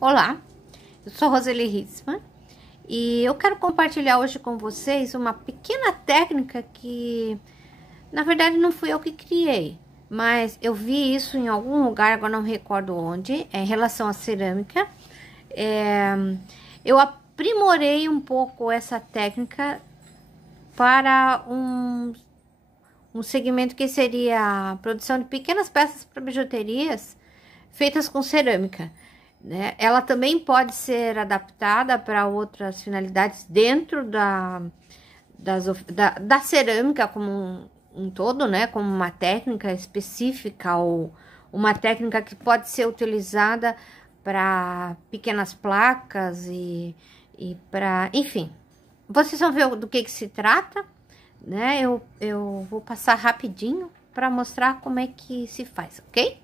Olá, eu sou Roseli Hitzmann e eu quero compartilhar hoje com vocês uma pequena técnica que, na verdade, não fui eu que criei, mas eu vi isso em algum lugar, agora não me recordo onde, em relação à cerâmica. Eu aprimorei um pouco essa técnica para um segmento que seria a produção de pequenas peças para bijuterias feitas com cerâmica. Né? Ela também pode ser adaptada para outras finalidades dentro da cerâmica como um todo, né? Como uma técnica específica ou uma técnica que pode ser utilizada para pequenas placas e para, enfim. Vocês vão ver do que se trata, né? Eu vou passar rapidinho para mostrar como é que se faz, ok?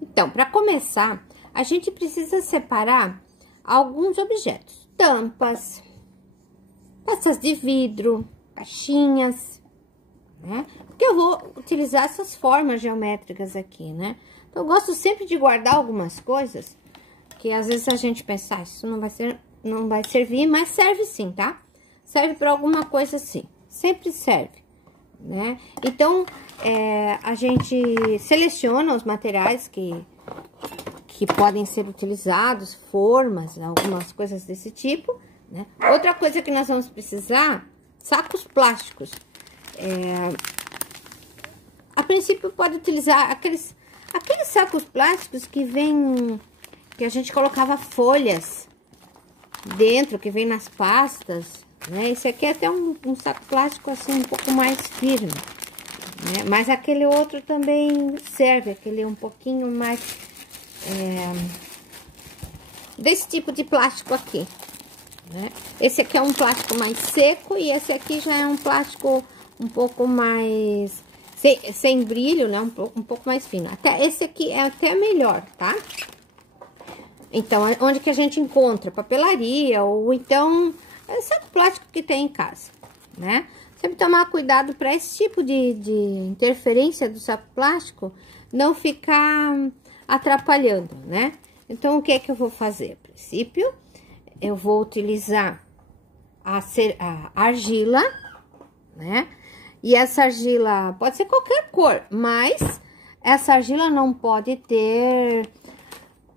Então, para começar, a gente precisa separar alguns objetos. Tampas, peças de vidro, caixinhas, né? Porque eu vou utilizar essas formas geométricas aqui, né? Então, eu gosto sempre de guardar algumas coisas, que às vezes a gente pensa, isso não vai servir, mas serve sim, tá? Serve para alguma coisa sim, sempre serve, né? Então, a gente seleciona os materiais que podem ser utilizados, formas, algumas coisas desse tipo, né? Outra coisa que nós vamos precisar, sacos plásticos. A princípio pode utilizar aqueles sacos plásticos que a gente colocava folhas dentro, que vem nas pastas, né? Esse aqui é até um saco plástico assim um pouco mais firme, né? Mas aquele outro também serve, aquele um pouquinho mais desse tipo de plástico aqui, né? Esse aqui é um plástico mais seco e esse aqui já é um plástico um pouco mais sem brilho, né? Um pouco mais fino. Até esse aqui é até melhor, tá? Então, onde que a gente encontra? Papelaria ou então saco plástico que tem em casa, né? Sempre tomar cuidado para esse tipo de interferência do saco plástico não ficar atrapalhando, né? Então, o que é que eu vou fazer? A princípio, eu vou utilizar a argila, né? E essa argila pode ser qualquer cor, mas essa argila não pode ter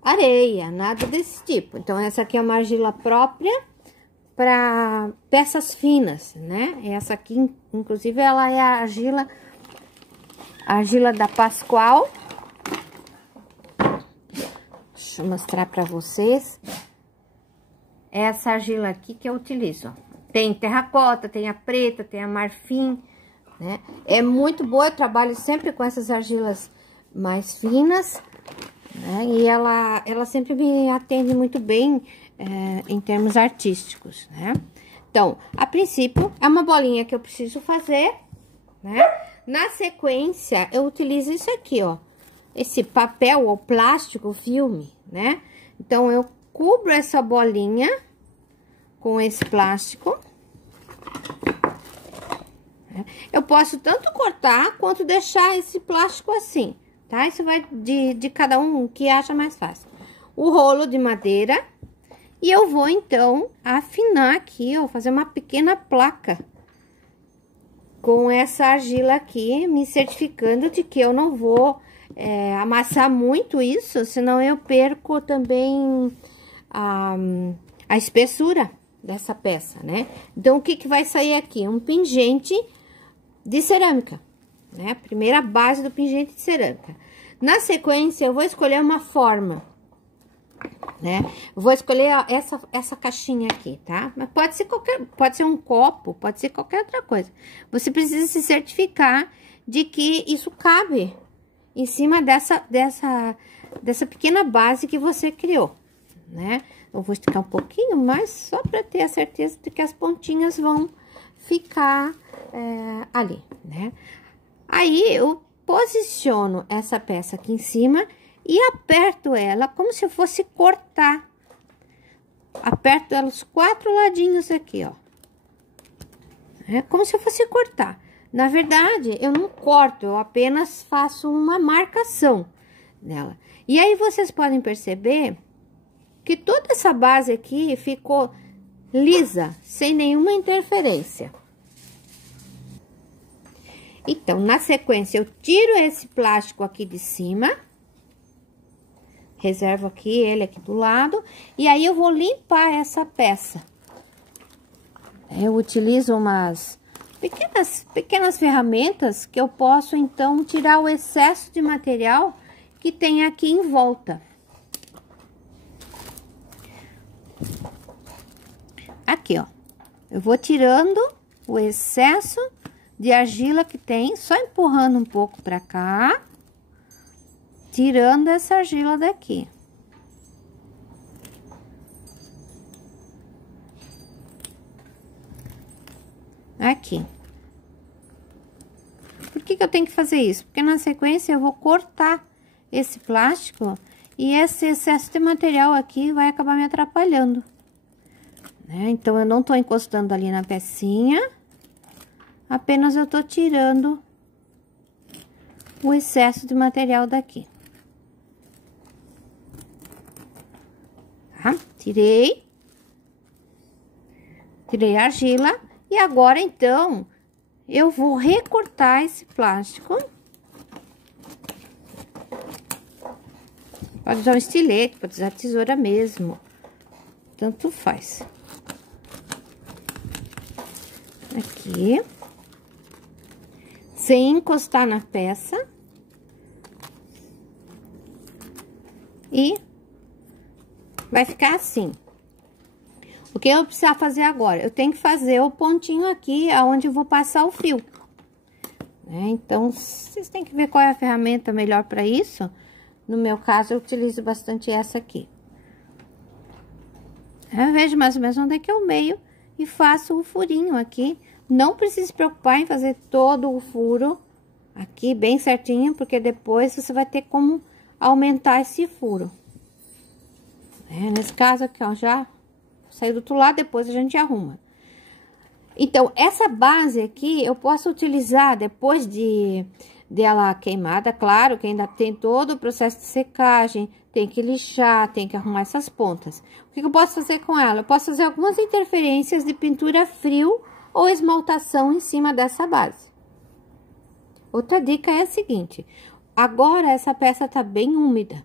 areia, nada desse tipo. Então, essa aqui é uma argila própria para peças finas, né? Essa aqui, inclusive, ela é a argila da Pascoal. Deixa eu mostrar para vocês. Essa argila aqui que eu utilizo. Tem terracota, tem a preta, tem a marfim, né? É muito boa, eu trabalho sempre com essas argilas mais finas, né? E ela sempre me atende muito bem em termos artísticos, né? Então, a princípio, é uma bolinha que eu preciso fazer, né? Na sequência, eu utilizo isso aqui, ó. Esse papel ou plástico filme, né? Então, eu cubro essa bolinha com esse plástico. Eu posso tanto cortar quanto deixar esse plástico assim, tá? Isso vai de cada um que acha mais fácil. O rolo de madeira. E eu vou, então, afinar aqui, ó, fazer uma pequena placa com essa argila aqui, me certificando de que eu não vou amassar muito isso, senão eu perco também a espessura dessa peça, né? Então, o que vai sair aqui? Um pingente de cerâmica, né? Primeira base do pingente de cerâmica. Na sequência, eu vou escolher uma forma, né? Eu vou escolher essa caixinha aqui, tá? Mas pode ser um copo, pode ser qualquer outra coisa. Você precisa se certificar de que isso cabe em cima dessa pequena base que você criou, né? Eu vou esticar um pouquinho mais, só para ter a certeza de que as pontinhas vão ficar ali, né? Aí, eu posiciono essa peça aqui em cima e aperto ela como se eu fosse cortar. Aperto ela os 4 ladinhos aqui, ó. Como se eu fosse cortar. Na verdade, eu não corto, eu apenas faço uma marcação. nela. E aí, vocês podem perceber que toda essa base aqui ficou lisa, sem nenhuma interferência. Então, na sequência, eu tiro esse plástico aqui de cima. Reservo aqui, ele aqui do lado. E aí, eu vou limpar essa peça. Eu utilizo umas pequenas ferramentas que eu posso, então, tirar o excesso de material que tem aqui em volta. Aqui, ó. Eu vou tirando o excesso de argila que tem, só empurrando um pouco pra cá, tirando essa argila daqui. Aqui. Por que que eu tenho que fazer isso? Porque na sequência eu vou cortar esse plástico e esse excesso de material aqui vai acabar me atrapalhando, né? Então, eu não tô encostando ali na pecinha, apenas eu tô tirando o excesso de material daqui. Tá? Tirei a argila e agora, então, eu vou recortar esse plástico. Pode usar um estilete, pode usar tesoura mesmo, tanto faz. Aqui, sem encostar na peça. E vai ficar assim. O que eu vou precisar fazer agora? Eu tenho que fazer o pontinho aqui, aonde eu vou passar o fio. Então, vocês têm que ver qual é a ferramenta melhor para isso. No meu caso, eu utilizo bastante essa aqui. Eu vejo mais ou menos onde é que é o meio e faço o furinho aqui. Não precisa se preocupar em fazer todo o furo aqui bem certinho, porque depois você vai ter como aumentar esse furo. Nesse caso aqui, ó, já saiu do outro lado, depois a gente arruma. Então, essa base aqui eu posso utilizar depois dela queimada, claro que ainda tem todo o processo de secagem, tem que lixar, tem que arrumar essas pontas. O que eu posso fazer com ela? Eu posso fazer algumas interferências de pintura frio ou esmaltação em cima dessa base. Outra dica é a seguinte: agora essa peça tá bem úmida,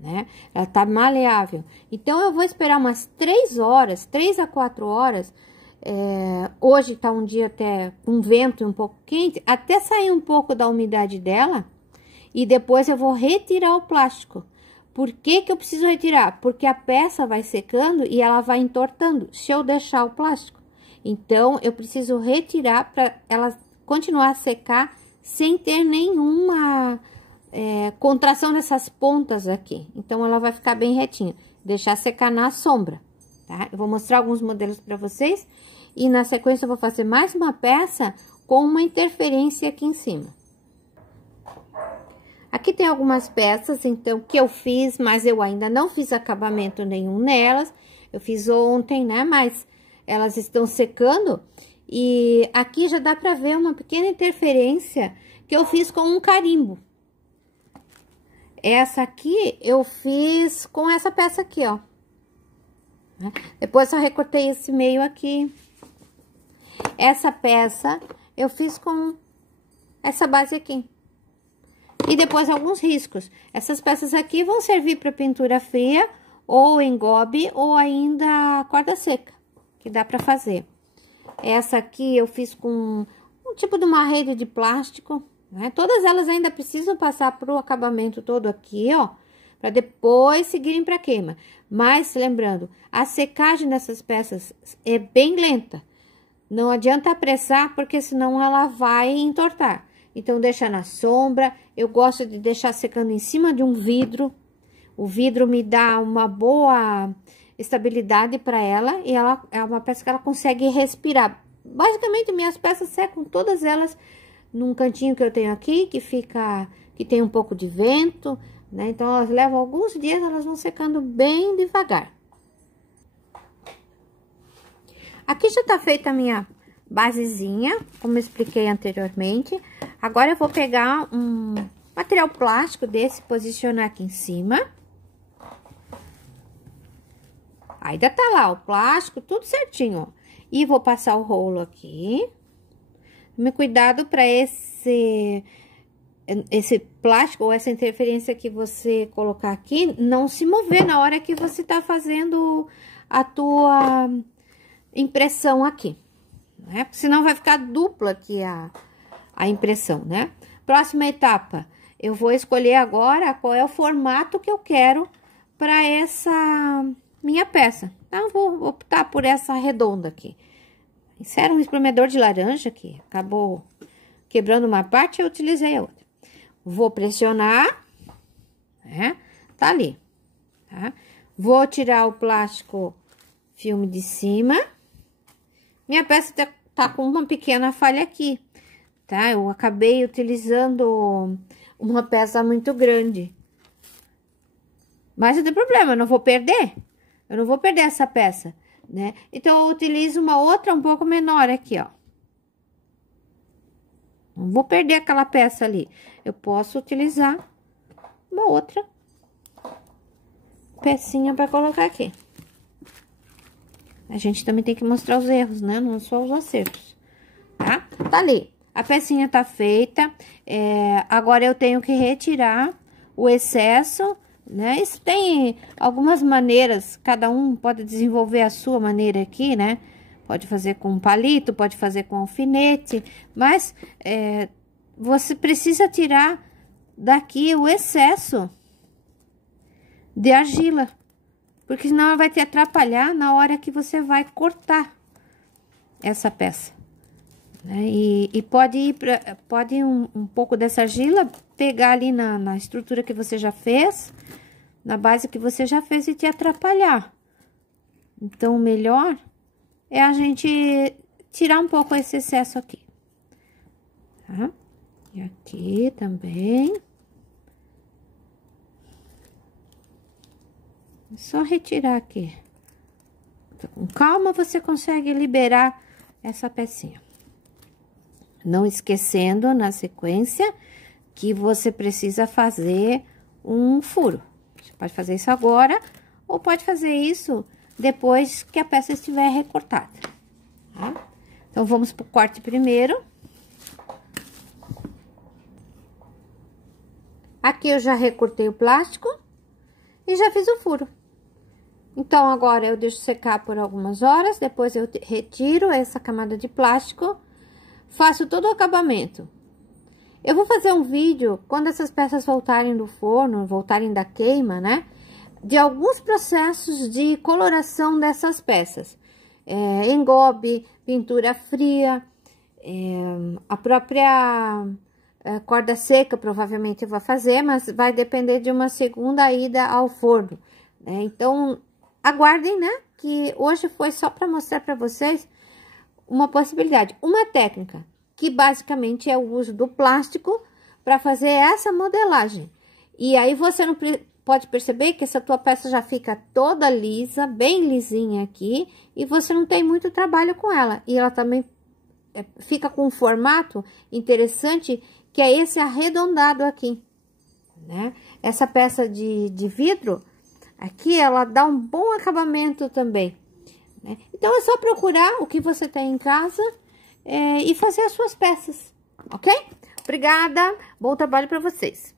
né? Ela tá maleável. Então, eu vou esperar umas 3 horas, 3 a 4 horas. Hoje tá um dia até com vento e um pouco quente, até sair um pouco da umidade dela. E depois eu vou retirar o plástico. Por que que eu preciso retirar? Porque a peça vai secando e ela vai entortando se eu deixar o plástico. Então, eu preciso retirar para ela continuar a secar sem ter nenhuma contração nessas pontas aqui. Então, ela vai ficar bem retinha. Deixar secar na sombra, tá? Eu vou mostrar alguns modelos para vocês. E na sequência eu vou fazer mais uma peça com uma interferência aqui em cima. Aqui tem algumas peças, então, que eu fiz, mas eu ainda não fiz acabamento nenhum nelas. Eu fiz ontem, né? Mas elas estão secando. E aqui já dá pra ver uma pequena interferência que eu fiz com um carimbo. Essa aqui eu fiz com essa peça aqui, ó. Depois eu recortei esse meio aqui. Essa peça eu fiz com essa base aqui. E depois alguns riscos. Essas peças aqui vão servir para pintura fria, ou engobe, ou ainda corda seca, que dá para fazer. Essa aqui eu fiz com um tipo de uma rede de plástico, né? Todas elas ainda precisam passar pro acabamento todo aqui, ó, para depois seguirem para queima. Mas, lembrando, a secagem dessas peças é bem lenta. Não adianta apressar, porque senão ela vai entortar. Então, deixa na sombra. Eu gosto de deixar secando em cima de um vidro. O vidro me dá uma boa estabilidade para ela. E ela é uma peça que ela consegue respirar. Basicamente, minhas peças secam todas elas num cantinho que eu tenho aqui, que tem um pouco de vento, né? Então, elas levam alguns dias, elas vão secando bem devagar. Aqui já tá feita a minha basezinha, como eu expliquei anteriormente. Agora, eu vou pegar material plástico desse, posicionar aqui em cima. Ainda tá lá o plástico, tudo certinho, ó. E vou passar o rolo aqui. Tome cuidado para esse plástico ou essa interferência que você colocar aqui não se mover na hora que você tá fazendo a tua impressão aqui, né? Porque senão vai ficar dupla aqui a impressão, né? Próxima etapa, eu vou escolher agora qual é o formato que eu quero para essa minha peça. Então, eu vou optar por essa redonda aqui. Isso era um espremedor de laranja que acabou quebrando uma parte e eu utilizei a outra. Vou pressionar, né? Tá ali, tá? Vou tirar o plástico filme de cima. Minha peça tá com uma pequena falha aqui, tá? Eu acabei utilizando uma peça muito grande. Mas não tem problema, eu não vou perder. Eu não vou perder essa peça, né? Então, eu utilizo uma outra um pouco menor aqui, ó. Não vou perder aquela peça ali. Eu posso utilizar uma outra pecinha para colocar aqui. A gente também tem que mostrar os erros, né? Não só os acertos, tá? Tá ali. A pecinha tá feita. Agora eu tenho que retirar o excesso, né? Isso tem algumas maneiras, cada um pode desenvolver a sua maneira aqui, né? Pode fazer com um palito, pode fazer com alfinete, mas você precisa tirar daqui o excesso de argila, porque senão ela vai te atrapalhar na hora que você vai cortar essa peça, né? E pode um pouco dessa argila pegar ali na estrutura que você já fez, na base que você já fez e te atrapalhar. Então, o melhor é a gente tirar um pouco esse excesso aqui, tá? E aqui também. É só retirar aqui. Com calma, você consegue liberar essa pecinha. Não esquecendo, na sequência, que você precisa fazer um furo. Você pode fazer isso agora, ou pode fazer isso depois que a peça estiver recortada, tá? Então, vamos pro corte primeiro. Aqui eu já recortei o plástico e já fiz o furo. Então, agora eu deixo secar por algumas horas, depois eu retiro essa camada de plástico, faço todo o acabamento. Eu vou fazer um vídeo, quando essas peças voltarem do forno, voltarem da queima, né? De alguns processos de coloração dessas peças. Engobe, pintura fria, a própria corda seca provavelmente eu vou fazer, mas vai depender de uma segunda ida ao forno, né? Então, aguardem, né? Que hoje foi só para mostrar para vocês uma possibilidade, uma técnica, que basicamente é o uso do plástico para fazer essa modelagem. E aí você não pode perceber que essa tua peça já fica toda lisa, bem lisinha aqui, e você não tem muito trabalho com ela. E ela também fica com um formato interessante, que é esse arredondado aqui, né? Essa peça de vidro aqui, ela dá um bom acabamento também, né? Então, é só procurar o que você tem em casa e fazer as suas peças, ok? Obrigada, bom trabalho para vocês.